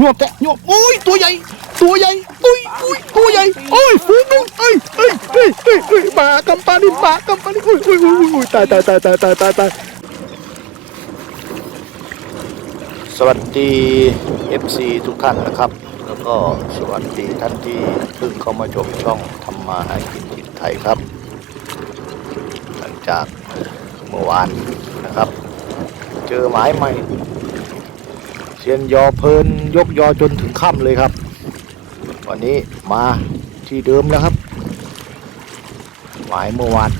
หยวกแกะหยวกโอ้ยตัวใหญ่ ตัวใหญ่อุ้ยอุ้ยตัวใหญ่โอ้ยฟูงหนึงเอ้ยเอ้ยเอ้ยเอ้ยเอ้ยหมากำปาดินหมากำปาดินอุ้ยอุ้ยอุ้ยอุ้ยตายตายตายตายตายตายตายสวัสดี FC ทุกท่านนะครับ แล้วก็สวัสดีท่านที่เพิ่งเข้ามาชมช่องทำมาหากินทิศไทยครับ หลังจากเมื่อวานนะครับ เจอหมายใหม่ เซียนยอเพลินยกยอจนถึงค่ำเลยครับ วันนี้มาที่เดิมแล้วครับหมายเมื่อวาน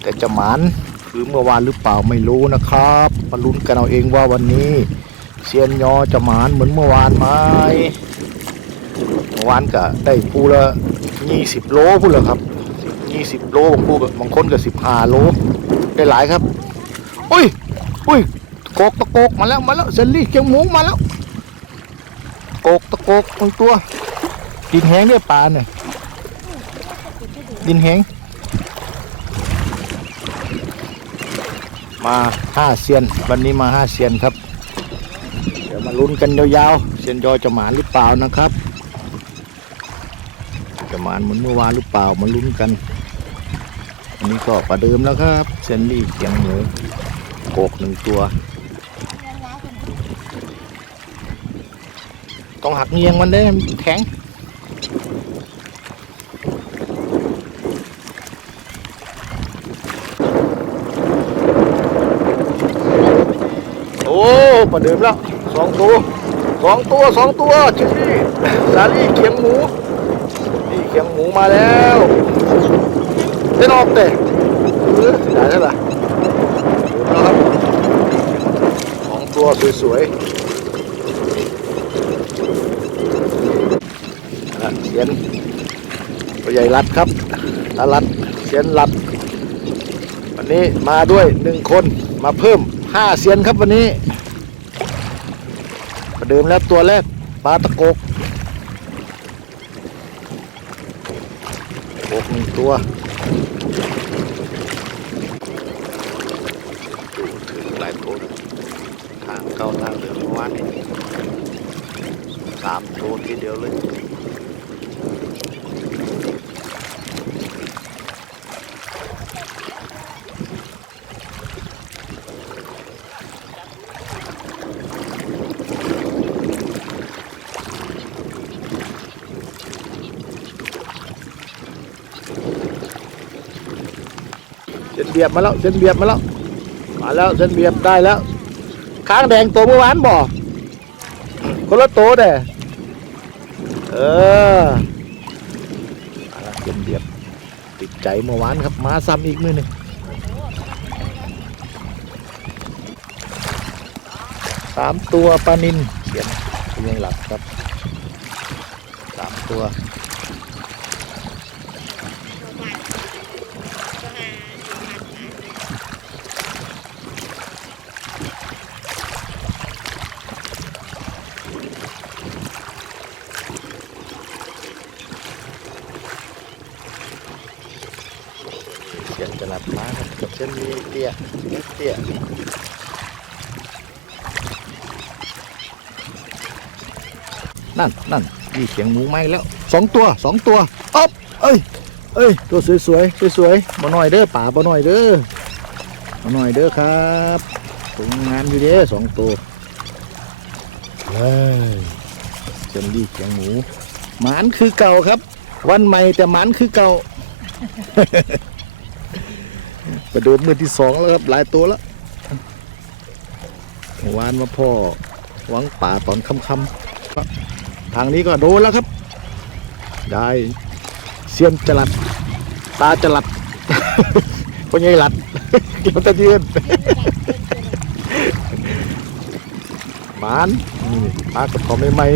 แต่จะหมานคือเมื่อวานหรือเปล่าไม่รู้นะครับมาลุ้นกันเอาเองว่าวันนี้เซียนยอจะหมานเหมือนเมื่อวานไหมเมื่อวานก็ได้ปูละยี่สิบโลพูดเลยครับยี่สิบโลบางปูกับบางคนก็สิบห้าโลได้หลายครับ อุ้ยอุ้ย โกกตะโกกมาแล้วมาแล้วเซนลี่เกียงหมูมาแล้ว โกกตะโกกบางตัว ดินแห้งเนี่ยปลาเนี่ยดินแห้งมาห้าเซียน วันนี้มาห้าเซียนครับ เดี๋ยวมาลุ้นกันยาวๆเซียนยอจะหมานหรือเปล่านะครับ จะหมานเหมือนเมื่อวานหรือเปล่ามาลุ้นกันอันนี้ก็ประเดิมแล้วครับเซนลี่เกียงหมูโกกหนึ่งตัว ต้องหักเงียงมันได้มันแข็งโอ้ประเดิมแล้วสองตัวสองตัวสองตัวชิคกี้สาลี่เขียงหมูนี่เขียงหมูมาแล้วเต้นออกเตะเออได้แล้วล่ะครับสองตัวสวยๆ อะเสียนตัวใหญ่รัดครับตารัดเสียนรัด วันนี้มาด้วยหนึ่งคนมาเพิ่มห้าเสียนครับวันนี้ประเดิมแล้วตัวแรกปลาตะโกกโกกหนึ่งตัวถือหลายตัวทางเข้าทางเรือเมื่อวานนี้สามตัวทีเดียวเลย บียบมาแล้วเส้นเบียบมาแล้วมาแล้วเส้นเบียบได้แล้วค้างแดงตัวเมื่อวานบ่คนละตัวเด้เออมาแล้วเส้นเบียบติดใจเมื่อวานครับมาซ้ำอีกมือหนึ่งสามตัวปลานินเขียนเป็นยังหลักครับสามตัว เสียนจะหลับมาครับกับเส้นมี เตี้ยนิดเตี้ยนั่นนั่นมีเสียงหมูไหมแล้วสองตัวสองตัวอ๊อบเอ้ยเอ้ย ตัวสวยสวยสวยสวยๆบ่น้อยเด้อป่าบ่น้อยเด้อบ่น้อยเด้อครับตรงงานอยู่เด้อสองตัวเฮ้ยเส้นดีเสียงหมูหมานคือเก่าครับ วันใหม่แต่หมานคือเก่า ประเดิมมือที่สองแล้วครับ หลายตัวแล้ววานมาพ่อหวังป่าตอนค่ำๆทางนี้ก็โดนแล้วครับ ได้เสียนจลัด ตาจลัดพ่อใหญ่หลัดเกี่ยวตะเยืนหมานนี่มากับของใหม่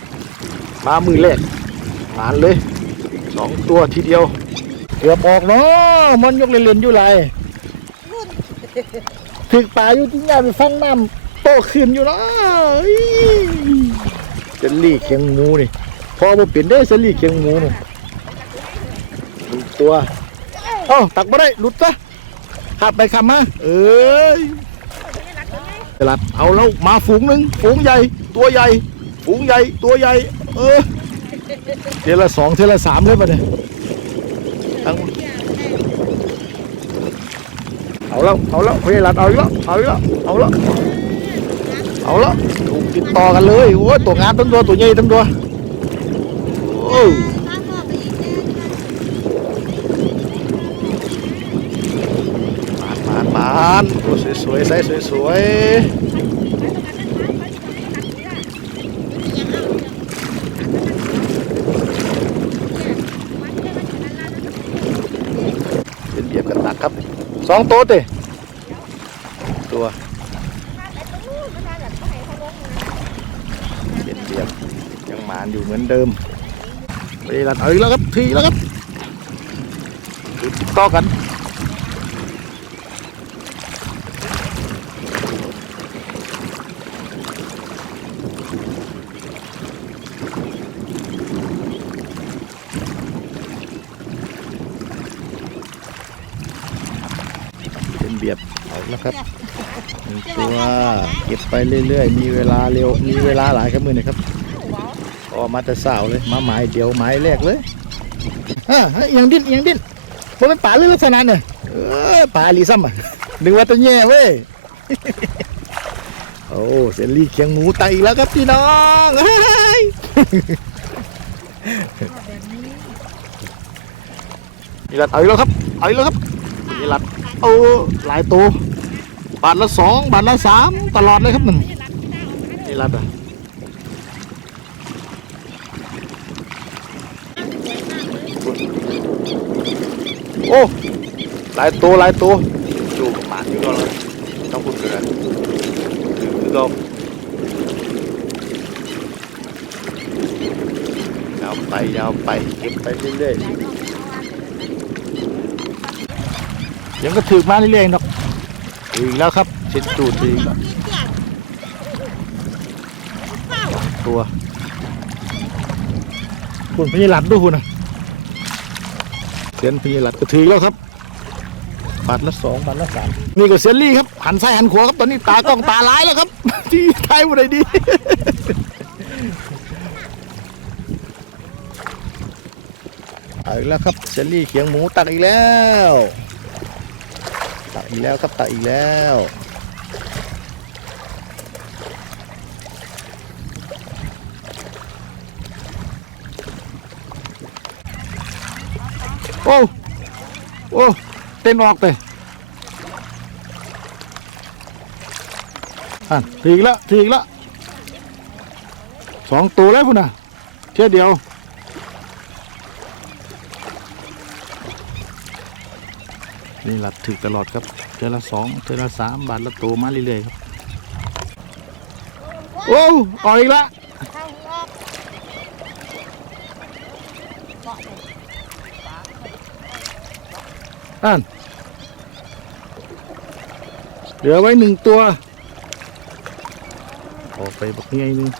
ๆมามือแรกหมานเลยสองตัวทีเดียว กือบออกเนาะมันยกเล่นๆอยู่ไรถึกป่าอยู่ที่งานไปฟังน้ำโตขึ้นอยู่เนาะเอ้ยเซลลี่เคียงหมูนี่พอมาเปลี่ยนได้เซลลี่เคียงหมูนี่หนึ่งตัวเอ้าตักมาได้หลุดซะขับไปขับมาเอ้ยจลัดเอาแล้วมาฝูงหนึ่งฝูงใหญ่ ตัวใหญ่ ฝูงใหญ่ตัวใหญ่ เออเทละสองเทละสามเลยปะเนี่ยทั้ง เอาแล้วเอาแล้วพี่หลัดเอาอีกแล้วเอาอีกแล้วเอาแล้วเอาแล้วถูกติดต่อกันเลยโอ้ยตัวงานทั้งตัวตัวใหญ่ทั้งตัวโอ้มานมานมานตัวสวยๆใส่สวยๆ เป็นเบียบกันหนักครับ สองตัวเตะตัวเบียบเบียบยังหมานอยู่เหมือนเดิมไปรันเอาอีกแล้วครับทีแล้วครับติดต่อกันเบี ยบเอาอีกแล้วครับหนึ่งตัวเก็บไปเรื่อยๆ มีเวลาเร็ว มีเวลาหลายครับมือนี่ครับออกมาแต่สาวเลย มาหมายเดียวหมายแรกเลยอ่าเฮ้ยยังดิ้นยังดิ้นมันเป็นป่าหรือลักษณะเนี่ยเออป่าลีซ้ำอะนึกว่าตัวแย่เว้ยโอ้เซนลี่เคียงหมูไตอีกแล้วครับพี่น้องเฮ้ยนี่รัดเอาอีกแล้วครับเอาอีกแล้วครับนี่รัดโอ้หลายตัว บาทละสองบาทละสามตลอดเลยครับหนึ่งนี่รัดอะโอ้หลายตัวหลายตัวอยู่กับหมาที่ก็แล้วต้องพูดกันคือเรายาวไปยาวไปเก็บไปเรื่อยๆยังก็ถือมาเรื่อยๆเนาะ ถืออีกแล้วครับเช็ดตูดอีกตัวคุณพญาหลัดด้วยคุณนะเสียนพญาหลัดก็ถือแล้วครับบาทละสองบาทละสามนี่ก็เซียนลี่ครับหันซ้ายหันขวาครับตอนนี้ตากล้องตาลายแล้วครับ ที่ไทยวันไหนดีเอาอีกแล้วครับเซลลี่เขียงหมูตักอีกแล้ว ตักอีกแล้วครับตักอีกแล้วโอ้โอ้เต้นออกเลยอะทีอีกล้วทีกล้วสองตัวแล้วพุ่นน่ะเท่ยเดียว นี่หลับถึกตลอดครับเทอละสองเทอละสามบาทละตัวมาเรื่อยๆครับโอ้ออกอีกละนั่นเหลือไว้หนึ่งตัว ออกไปบักง่ายนึง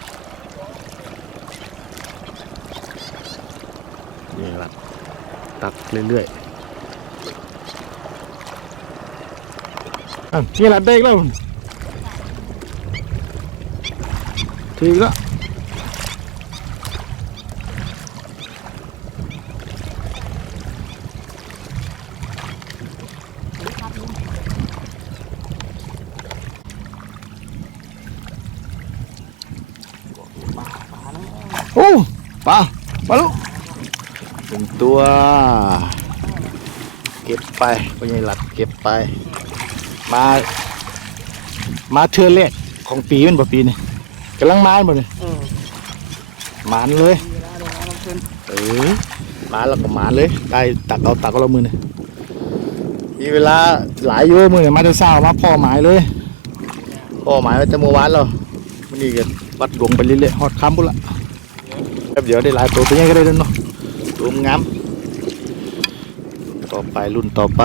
นี่หลับตักเรื่อยๆ อะ นี่แหละได้อีกแล้วถืออีกแล้วโอ้ปลาปลาลูกหนึ่งตัว เก็บไปพ่อใหญ่หลัดเก็บไป มา มาเทือแรกของปีมันบ่ปีนี่กำลังมาบ่เนี่ยหมานเลยเออมาแล้วก็หมานเลยได้ตักเอาตักเอาละมือเนี่ยมีเวลาหลายอยู่มือเนี่ยมาจะเศร้ามาพ่อหมายเลยพ่อหมายไว้แต่เมื่อวานแล้วมันนี่ก็วัดดวงไปเรื่อยๆฮอดค้ำพุ่นละแป๊บเดี๋ยวได้หลายตัวตัวนี้ก็ได้แล้วเนาะตัวงามต่อไปรุ่นต่อไป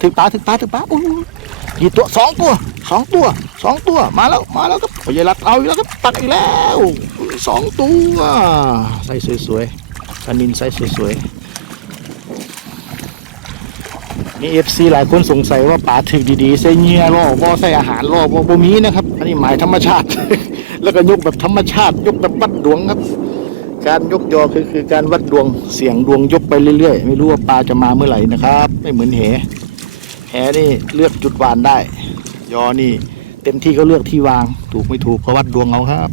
ถึงปลาถึงปลาถึงปลาโอ้ย กี่ตัวสองตัวสองตัวสองตัวมาแล้วมาแล้วครับพยายลัดเอาอีกแล้วครับตักอีกแล้วสองตัวใส่สวยๆปลานินใส่สวยๆนี่เอฟซีหลายคนสงสัยว่าปลาถึกดีๆใส่เหงื่อล่อบ่าใส่อาหารล่อบ่าบ่มีนะครับ อันนี้หมายธรรมชาติ แล้วก็ยกแบบธรรมชาติ ยกแบบวัดดวงครับ การยกยอคือคือการวัดดวงเสียงดวงยกไปเรื่อยๆ ไม่รู้ว่าปลาจะมาเมื่อไหร่นะครับ ไม่เหมือนแห แหนี่เลือกจุดวานได้ ยอนี่เต็มที่ก็เลือกที่วาง ถูกไม่ถูกก็วัดดวงเอาครับ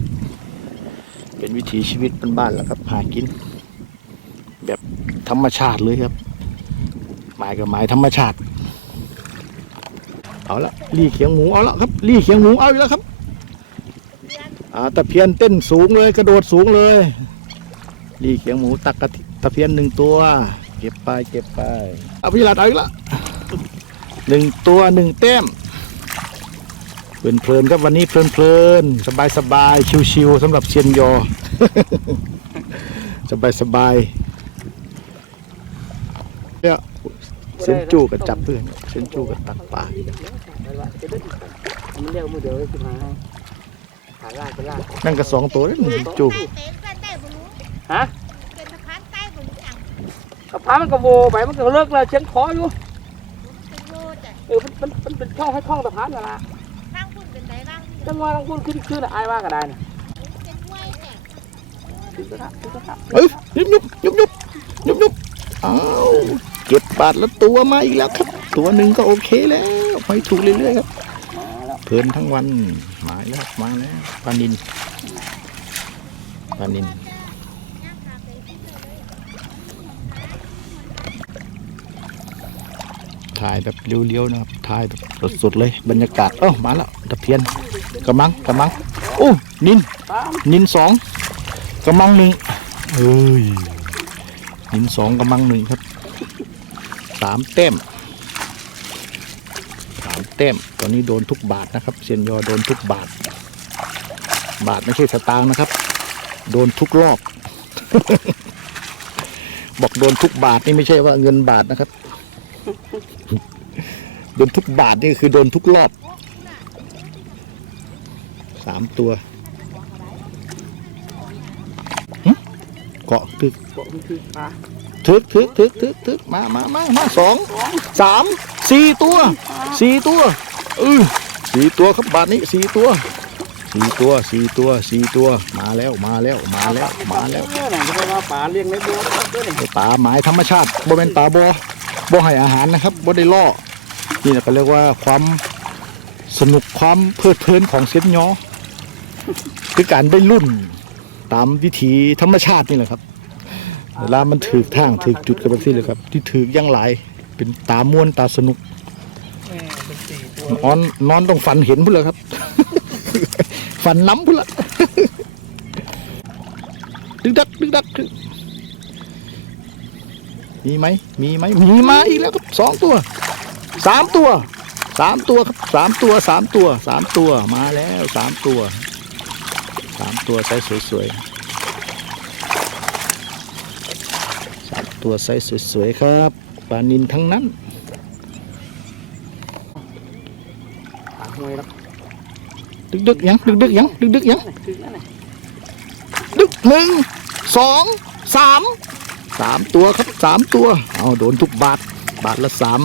เป็นวิถีชีวิตบ้านๆแล้วครับหากิน แบบธรรมชาติเลยครับ หมายกับหมายธรรมชาติ เอาละลี่เขียงหมูเอาละครับลี่เขียงหมูเอาอีกแล้วครับอ่าตะเพียนเต้นสูงเลยกระโดดสูงเลยลี่เขียงหมูตักตะเพียนหนึ่งตัว เก็บไปเก็บไปเอาพี่หลัดเอาอีกละ หนึ่งตัวหนึ่งแต้มเพลินเพลินๆครับวันนี้เพลินเพลินสบายสบายๆชิวๆสำหรับเซียนยอ สบายสบายๆเนี่ยเซยนจูกับจับเพื่อนเซยนจูกับตักปลามันเรียกมือเดียวเลยขึ้นมาหาลากไปลากนั่นก็สองตัวนี่จูบฮะเป็นสะพานใต้บนอย่างกระพามันก็โวไปมันก็เลิกแล้วเชียงคออยู่เป็นโลด อะเออมันมันมันเป็นช่องให้คล้องสะพานนั่นละข้างคุณเป็นไรบ้างจังหวะต้องพูดขึ้นขึ้นอายว่าก็ได้นะเป็นห้วยเนี่ยขึ้นกระทะขึ้นกระทะเอ้ยยุบยุบยุบยุบยุบยุบอ้าวเก็บบาทแล้วตัวมาอีกแล้วครับ ตัวหนึ่งก็โอเคแล้วไปถูกเรื่อยๆครับมาแล้วเพลินทั้งวันมาแล้วมาแล้วปลานินปลานิน ถ่ายแบบเลี้ยวๆนะครับถ่ายแบบสดๆเลยบรรยากาศเอ้ามาแล้วตะเพียนกระมังกระมังโอ้นินตามนินสองกระมังหนึ่งเอ้ยนินสองกระมังหนึ่งครับสามเต็มสามเต็มตอนนี้โดนทุกบาทนะครับเซียนยอโดนทุกบาท บาทไม่ใช่สตางค์นะครับ โดนทุกรอบบอกโดนทุกบาทนี่ไม่ใช่ว่าเงินบาทนะครับ โดนทุกบาทนี่คือโดนทุกรอบสามตัวเกาะถึกเกาะมันคือปลาถึกถึกถึกถึกถึกมามามามาสองสามสี่ตัวสี่ตัวเออสี่ตัวครับบาทนี้สี่ตัวสี่ตัวสี่ตัวสี่ตัวมาแล้วมาแล้วมาแล้วมาแล้วเออไหนจะไปว่าปลาเลี้ยงในบัวด้วยนี่ป่าหมายธรรมชาติบ่เป็นป่าบ่บ่ให้อาหารนะครับบ่ได้ล่อ นี่นะก็เรียกว่าความสนุกความเพลิดเพลินของเส้นยอคือการได้รุ่นตามวิถีธรรมชาตินี่แหละครับเวลามันถือทางถือจุดกับแบบนี้เลยครับ ที่ถือยังหลายเป็นตาม่วนตาสนุกนอนนอนต้องฝันเห็นพุ่นเลยครับ ฝันน้ำพุ่นละดึกดักดึกดักดึกมีไหมมีไหมมีมาอีกแล้วครับสองตัว สามตัวสามตัวครับสามตัวสามตัวสามตัวมาแล้วสามตัวสามตัวไซส์สวยๆสามตัวไซส์สวยๆครับปลานินทั้งนั้นปลาห้วยแล้วดึกดึกๆยังดึกดึกๆยังดึกดึกๆยังคือนั่นไงดึกหนึ่งสองสามสามตัวครับสามตัวเอาโดนทุกบาทบาทละสาม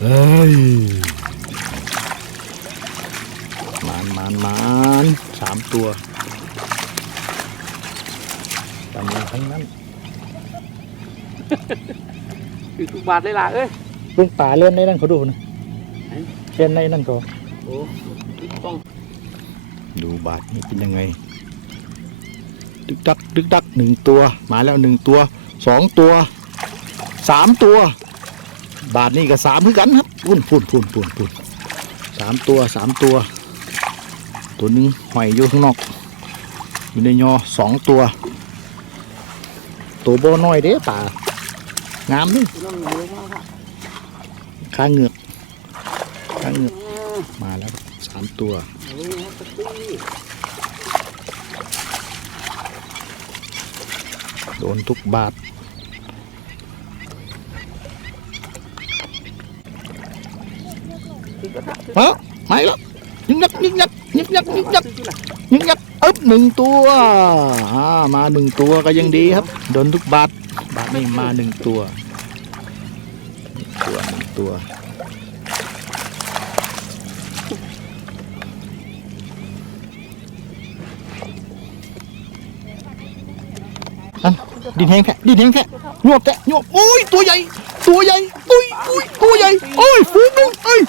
เฮ้ยมานมานมานสามตัวตำลังทั้งนั้นคือทุกบาทเลยล่ะเอ้ยลุงป่าเล่นในนั่นเขาดูนะเล่นในนั่นก็โอ้ต้องดูบาทนี่เป็นยังไง ดึกดักดึกดักหนึ่งตัว มาแล้วหนึ่งตัวสองตัวสามตัว บาทนี่ก็สามคือกันครับพุ่นพุ่นพุ่นพุ่นพุ่นสามตัวสามตัว ตัวหนึงหอยอยู่ข้างนอก อยู่ในยอสองตัว ตัวโบน้อยเด้ป่างามดิน้องเหลือมากค่ะข้างเงือกข้างเงือกมาแล้วสามตัวโดนทุกบาท ฮะไม่ล้วยึกยักยึกยักยึกยักยึกยักยึกยักอึ๊บหนึ่งตัวมาหนึ่งตัวก็ยังดีครับโดนทุกบาทบาทนี่มาหนึ่งตัวตัวหนึ่งตัวดินแห้งแค่ดินแห้งแค่ยวบแค่ยวบโอ้ยตัวใหญ่ ตัวใหญ่อุ้ยอุ้ยตัวใหญ่โอ้ยฟูงเอ้ย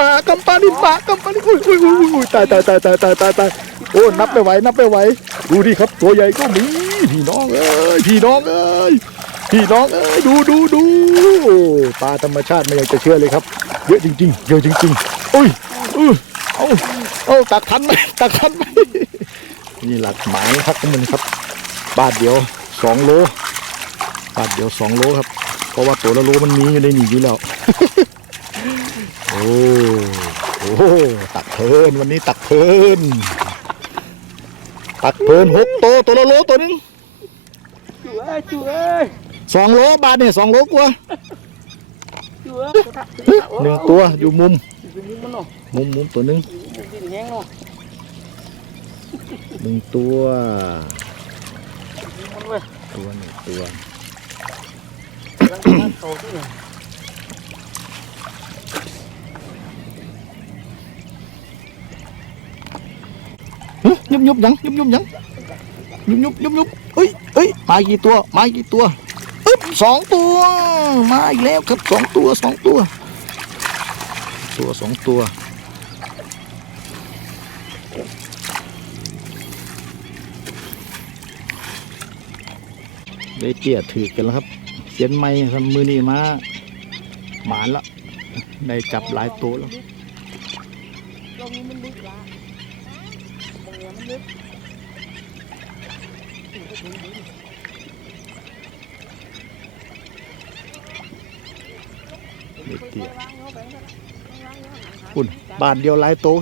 เอ้ยเอ้ยหมากำปาดินหมากำปาดินอุ้ยอุ้ยอุ้ยอุ้ยอุ้ยตายตายตายตายตายตายตายโอ้นับไม่ไหวนับไม่ไหวดูดิครับตัวใหญ่ก็มีพี่น้องเอ้ยพี่น้องเอ้ยพี่น้องเอ้ยดูดูดูปลาธรรมชาติไม่อยากจะเชื่อเลยครับ เยอะจริง ๆ เยอะจริงๆอุ้ยอุ้ยเอาเอาตักทันไหมตักทันไหมนี่หลักหมายครับทุกคนครับบาทเดียวสองโลบาทเดียวสองโลครับ เพราะว่าตัวละโลมันมีอยู่ในนี่อยู่แล้ว โอ้โอ้ตักเพลินวันนี้ตักเพลินตักเพลินหกโตวตัวละโลตัวหนึงจูเอ้ยจูเอ้ยสองโลบาทเนี่ยสองโลกว่าจูเอ้ยหนึ่งตัวอยู่มุมอยู่มุมมันเนาะมุมมุมตัวหนึงอยู่มุมดินแห้งเนาะหนึ่งตัวมุมมันเว้ยตัวหนึ่งตัว กำลังจะโตที่เนี่ ยุบยุบยังยุบยุบยังยุบยุบยุบยุบเอ้ยเอ้ยมากี่ตัวมากี่ตัวอึ๊บสองตัว มาอีกแล้วครับสองตัวสองตัว ตัวสองตัวได้เตี้ยถือกันแล้วครับเสียนไม้ทำมือนี่มาหมานละได้จับหลายตัวแล้ว ลงนี้มันลึกละตรงนี้มันลึกได้เตี้ยคุณบาทเดียวหลายโต๊ะ